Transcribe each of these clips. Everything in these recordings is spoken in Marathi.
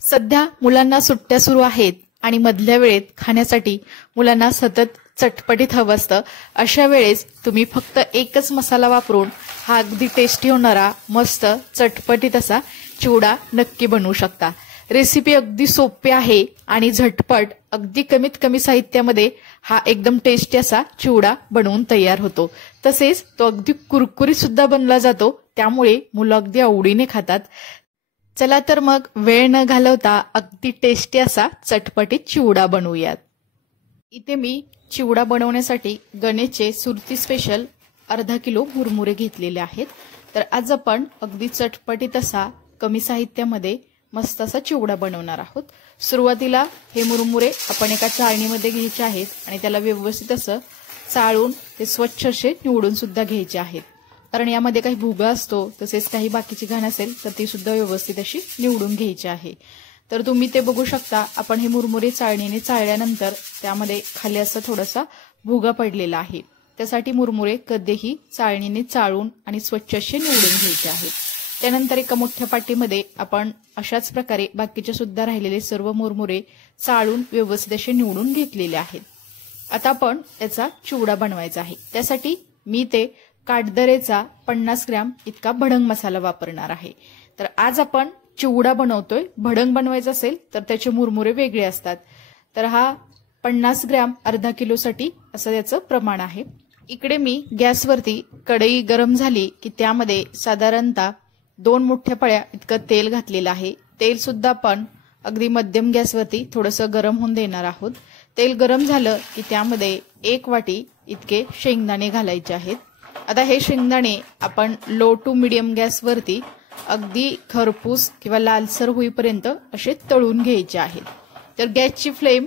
सध्या मुलांना सुट्ट्या सुरू आहेत आणि मधल्या वेळेत खाण्यासाठी मुलांना सतत चटपटीत हवं असतं। अशा वेळेस तुम्ही फक्त एकच मसाला वापरून हा अगदी टेस्टी होणारा मस्त चटपटीत असा चिवडा नक्की बनवू शकता। रेसिपी अगदी सोपी आहे आणि झटपट अगदी कमीत कमी साहित्यामध्ये हा एकदम टेस्टी असा चिवडा बनवून तयार होतो। तसेच तो अगदी कुरकुरीत सुद्धा बनला जातो, त्यामुळे मुलं अगदी आवडीने खातात। चला तर मग वेळ न घालवता अगदी टेस्टी असा चटपटीत चिवडा बनवूयात। इथे मी चिवडा बनवण्यासाठी गणेशचे सुरती स्पेशल अर्धा किलो मुरमुरे घेतलेले आहेत। तर आज आपण अगदी चटपटीत असा कमी साहित्यामध्ये मस्त असा चिवडा बनवणार आहोत। सुरुवातीला हे मुरमुरे आपण एका चाळणीमध्ये घ्यायचे आहेत आणि त्याला व्यवस्थित असं चाळून ते स्वच्छ असे निवडून सुद्धा घ्यायचे आहेत, कारण यामध्ये काही भुगा असतो, तसेच काही बाकीची घाण असेल तर ती सुद्धा व्यवस्थित अशी निवडून घ्यायची आहे। तर तुम्ही ते बघू शकता, आपण हे मुरमुरे चाळणीने चाळल्यानंतर त्यामध्ये खाली असं थोडासा भुगा पडलेला आहे। त्यासाठी मुरमुरे कधीही चाळणीने चाळून आणि स्वच्छ असे निवडून घ्यायचे आहेत। त्यानंतर एका मोठ्या पाटीमध्ये आपण अशाच प्रकारे बाकीचे सुद्धा राहिलेले सर्व मुरमुरे चाळून व्यवस्थित असे निवडून घेतलेले आहेत। आता आपण त्याचा चिवडा बनवायचा आहे। त्यासाठी मी ते काटदरेचा 50 ग्रॅम इतका भडंग मसाला वापरणार आहे। तर आज आपण चिवडा बनवतोय, भडंग बनवायचा असेल तर त्याचे मुरमुरे वेगळे असतात। तर हा 50 ग्रॅम अर्धा किलोसाठी असं त्याचं प्रमाण आहे। इकडे मी गॅसवरती कढई गरम झाली की त्यामध्ये साधारणतः 2 मोठ्या पळ्या इतकं तेल घातलेलं आहे। तेल सुद्धा आपण अगदी मध्यम गॅसवरती थोडंसं गरम होऊन देणार आहोत। तेल गरम झालं की त्यामध्ये 1 वाटी इतके शेंगदाणे घालायचे आहेत। आता हे शेंगदाणे आपण लो टू मीडियम गॅसवरती अगदी खरपूस किंवा लालसर होईपर्यंत असे तळून घ्यायचे आहेत। तर गॅसची फ्लेम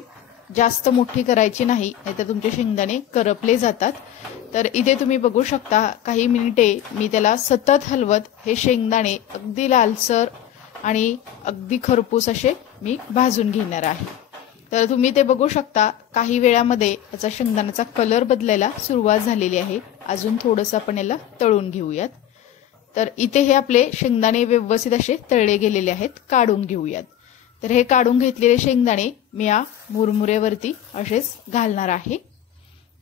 जास्त मोठी करायची नाही, नाहीतर तुमचे शेंगदाणे करपले जातात। तर इथे तुम्ही बघू शकता, काही मिनिटे मी त्याला सतत हलवत हे शेंगदाणे अगदी लालसर आणि अगदी खरपूस असे मी भाजून घेणार आहे। तर तुम्ही ते बघू शकता, काही वेळामध्ये याचा शेंगदाण्याचा कलर बदलायला सुरुवात झालेली आहे। अजून थोडंसं आपण याला तळून घेऊयात। तर इथे हे आपले शेंगदाणे व्यवस्थित असे तळले गेलेले आहेत, काढून घेऊयात। तर हे काढून घेतलेले शेंगदाणे मी या मुरमुऱ्यावरती असेच घालणार आहे।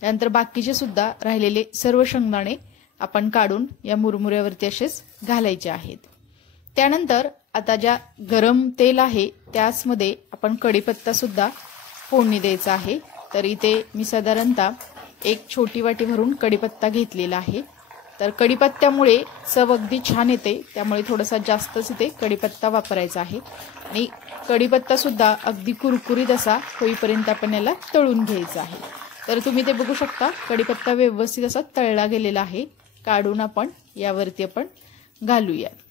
त्यानंतर बाकीचे सुद्धा राहिलेले सर्व शेंगदाणे आपण काढून या मुरमुऱ्यावरती असेच घालायचे आहेत। त्यानंतर आता ज्या गरम तेल आहे त्याचमध्ये आपण कढीपत्ता सुद्धा फोडणी द्यायचा आहे। तर इथे मी साधारणतः 1 छोटी वाटी भरून कढीपत्ता घेतलेला आहे। तर कढीपत्त्यामुळे चव अगदी छान येते, त्यामुळे थोडासा जास्तच इथे कढीपत्ता वापरायचा आहे। आणि कढीपत्ता सुद्धा अगदी कुरकुरीत असा होईपर्यंत आपण याला तळून घ्यायचा आहे। तर तुम्ही ते बघू शकता, कढीपत्ता व्यवस्थित असा तळला गेलेला आहे। काढून आपण यावरती आपण घालूयात।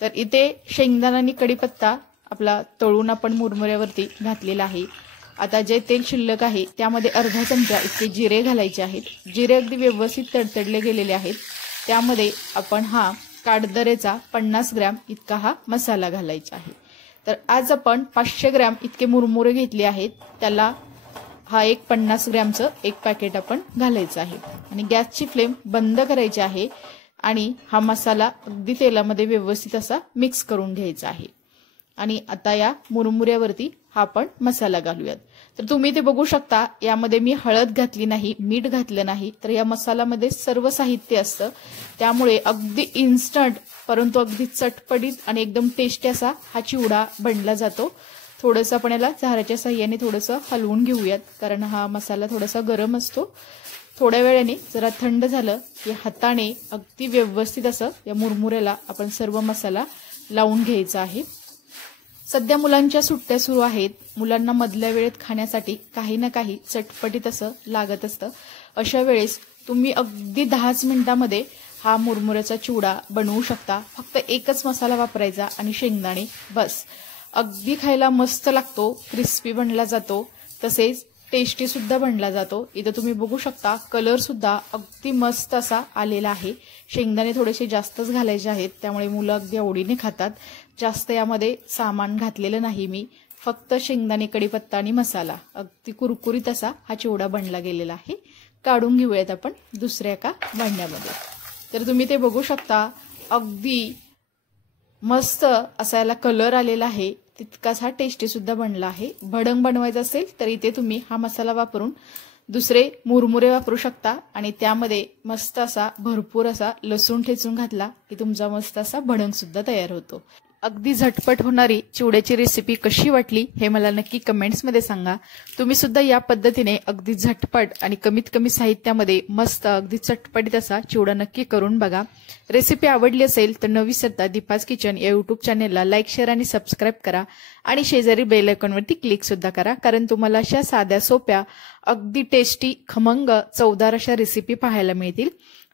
तर इथे शेंगदाणा आणि कढीपत्ता आपला तळून आपण मुरमुऱ्यावरती घातलेला आहे। आता जे तेल शिल्लक आहे त्यामध्ये अर्धा चमचा इतके जिरे घालायचे आहेत। जिरे अगदी व्यवस्थित तडतडले गेलेले आहेत। त्यामध्ये आपण हा काटदरेचा 50 ग्रॅम इतका हा मसाला घालायचा आहे। तर आज आपण 500 ग्रॅम इतके मुरमुरे घेतले आहेत, त्याला हा एक 50 ग्रॅमचं एक पॅकेट आपण घालायचं आहे। आणि गॅसची फ्लेम बंद करायची आहे आणि हा मसाला अगदी तेलामध्ये व्यवस्थित असा मिक्स करून घ्यायचा आहे। आणि आता या मुरमुऱ्यावरती हा आपण मसाला घालूयात। तर तुम्ही ते बघू शकता, यामध्ये मी हळद घातली नाही, मीठ घातलं नाही। तर या मसाल्यामध्ये सर्व साहित्य असतं, त्यामुळे अगदी इन्स्टंट परंतु अगदी चटपटीत आणि एकदम टेस्टी असा हा चिवडा बनला जातो। थोडंसं आपण याला झाराच्या साह्याने थोडंसं हलवून घेऊयात, कारण हा मसाला थोडासा गरम असतो। थोड्या वेळाने जरा थंड झालं की हाताने अगदी व्यवस्थित असं या मुरमुऱ्याला आपण सर्व मसाला लावून घ्यायचा आहे। सध्या मुलांच्या सुट्ट्या सुरू आहेत, मुलांना मधल्या वेळेत खाण्यासाठी काही ना काही चटपटीत असं लागत असतं। अशा वेळेस तुम्ही अगदी 10 मिनिटांमध्ये हा मुरमुऱ्याचा चिवडा बनवू शकता। फक्त एकच मसाला वापरायचा आणि शेंगदाणे बस। अगदी खायला मस्त लागतो, क्रिस्पी बनला जातो, तसेच टेस्टी सुद्धा बनला जातो। इथं तुम्ही बघू शकता, कलर सुद्धा अगदी मस्त असा आलेला आहे। शेंगदाणे थोडेसे जास्तच घालायचे आहेत, त्यामुळे मुलं अगदी आवडीने खातात। जास्त यामध्ये सामान घातलेलं नाही मी, फक्त शेंगदाणे, कढीपत्ता आणि मसाला, अगदी कुरकुरीत असा हा चिवडा बनला गेलेला आहे। काढून घेऊयात आपण दुसऱ्या एका भांड्यामध्ये। तर तुम्ही ते बघू शकता, अगदी मस्त असा याला कलर आलेला आहे। तितकाच हा टेस्टी सुद्धा बनला आहे। भडंग बनवायचा असेल तर इथे तुम्ही हा मसाला वापरून दुसरे मुरमुरे वापरू शकता आणि त्यामध्ये मस्त असा भरपूर असा लसूण ठेचून घातला की तुमचा मस्त असा भडंग सुद्धा तयार होतो। अगदी झटपट होणारी चिवड्याची रेसिपी कशी वाटली हे मला नक्की कमेंट्समध्ये सांगा। तुम्ही सुद्धा या पद्धतीने अगदी झटपट आणि कमीत कमी साहित्यामध्ये मस्त अगदी चटपटीत असा चिवडा नक्की करून बघा। रेसिपी आवडली असेल तर न विसरता दीपाज किचन या यूट्यूब चॅनेलला लाईक, शेअर आणि सबस्क्राईब करा आणि शेजारी बेल आयकॉनवरती क्लिक सुद्धा करा, कारण तुम्हाला अशा साध्या सोप्या अगदी टेस्टी, खमंग, चवदार अशा रेसिपी पाहायला मिळतील।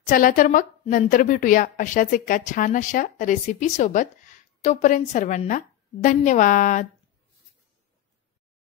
चला तर मग नंतर भेटूया अशाच एका छान अशा रेसिपी सोबत। तोपर्यंत सर्वांना धन्यवाद।